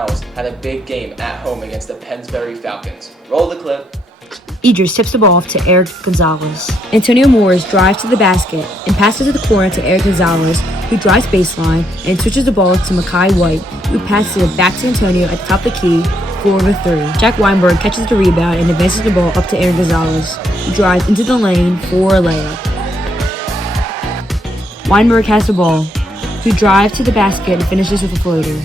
House had a big game at home against the Pennsbury Falcons. Roll the clip. Idris tips the ball off to Eric Gonzalez. Antonio Morris drives to the basket and passes to the corner to Eric Gonzalez, who drives baseline and switches the ball to Mekhi White, who passes it back to Antonio at the top of the key for the three. Jack Weinberg catches the rebound and advances the ball up to Eric Gonzalez, who drives into the lane for a layup. Weinberg has the ball, who drives to the basket and finishes with a floater.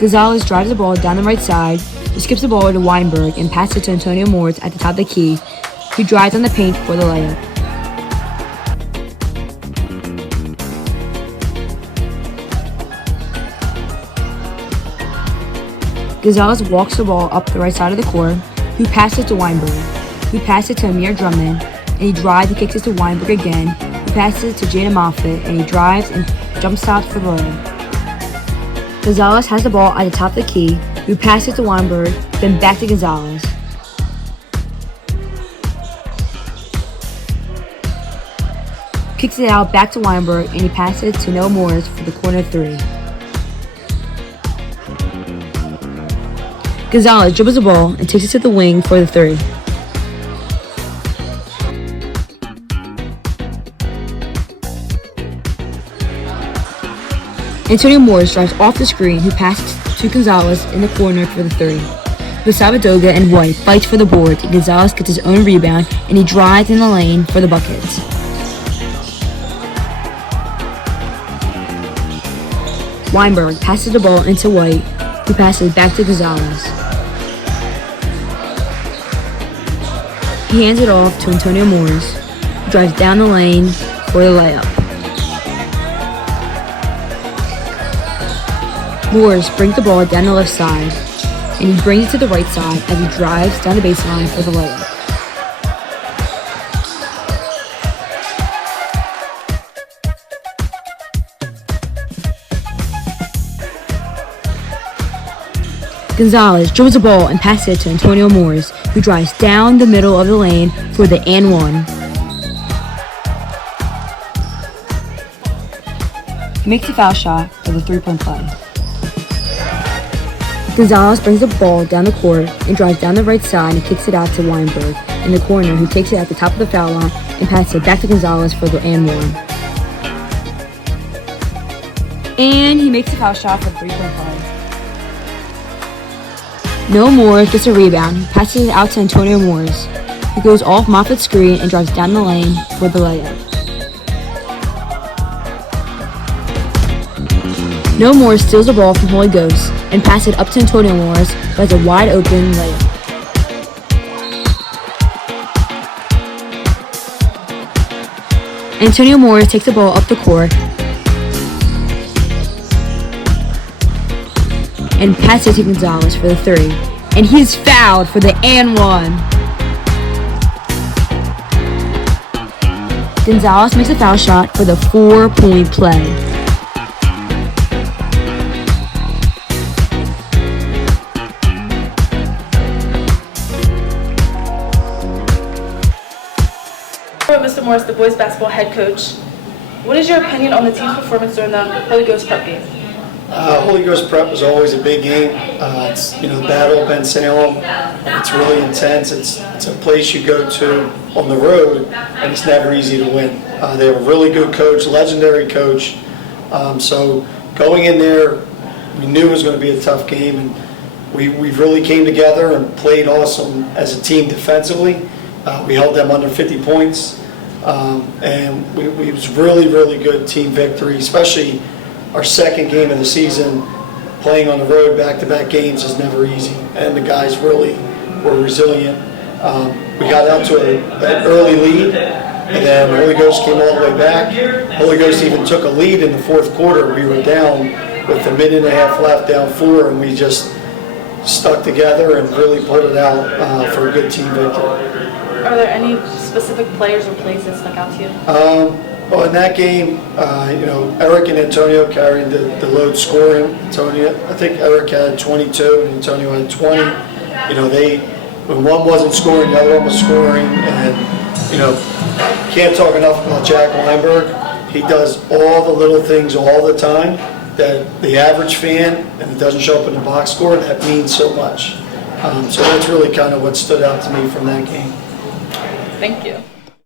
Gonzalez drives the ball down the right side, who skips the ball to Weinberg and passes it to Antonio Morris at the top of the key, who drives on the paint for the layup. Gonzalez walks the ball up the right side of the court, who passes it to Weinberg, who passes it to Amir Drummond, and he drives and kicks it to Weinberg again, who passes it to Jaden Moffitt, and he drives and jump stops for the layup. Gonzalez has the ball at the top of the key, who passes it to Weinberg, then back to Gonzalez. Kicks it out back to Weinberg, and he passes it to Noah Morris for the corner three. Gonzalez dribbles the ball and takes it to the wing for the three. Antonio Morris drives off the screen, who passes to Gonzalez in the corner for the three. Sabadoga and White fights for the board, and Gonzalez gets his own rebound, and he drives in the lane for the buckets. Weinberg passes the ball into White, who passes back to Gonzalez. He hands it off to Antonio Morris, who drives down the lane for the layup. Morris brings the ball down the left side, and he brings it to the right side as he drives down the baseline for the layup. Gonzalez dribbles the ball and passes it to Antonio Morris, who drives down the middle of the lane for the and one. He makes a foul shot for the three-point play. Gonzalez brings the ball down the court and drives down the right side and kicks it out to Weinberg in the corner, who takes it at the top of the foul line and passes it back to Gonzalez for the and one. And he makes a foul shot for the three-point play. Noah Morris gets a rebound, passes it out to Antonio Morris, who goes off Moffitt's screen and drives down the lane for the layup. Noah Morris steals the ball from Holy Ghost and passes it up to Antonio Morris, who has a wide open layup. Antonio Morris takes the ball up the court and passes it to Gonzalez for the three, and he's fouled for the and one. Gonzalez makes a foul shot for the 4-point play. Mr. Morris, the boys basketball head coach, what is your opinion on the team's performance during the Holy Ghost Prep game? Holy Ghost Prep was always a big game. It's the Battle of Bensalem. It's really intense. It's a place you go to on the road, and it's never easy to win. They have a really good coach, legendary coach. So going in there, we knew it was going to be a tough game, and we really came together and played awesome as a team defensively. We held them under 50 points, and it was really, really good team victory, especially our second game of the season. Playing on the road back-to-back games is never easy, and the guys really were resilient. We got out to an early lead, and then Holy Ghost came all the way back. Holy Ghost even took a lead in the fourth quarter. We were down with a minute and a half left, down 4, and we just stuck together and really pulled it out for a good team victory. Are there any specific players or plays that stuck out to you? Well, in that game, Eric and Antonio carried the load scoring. I think Eric had 22 and Antonio had 20. When one wasn't scoring, the other one was scoring, and can't talk enough about Jack Weinberg. He does all the little things all the time, that the average fan, and it doesn't show up in the box score, that means so much. So that's really kind of what stood out to me from that game. Thank you.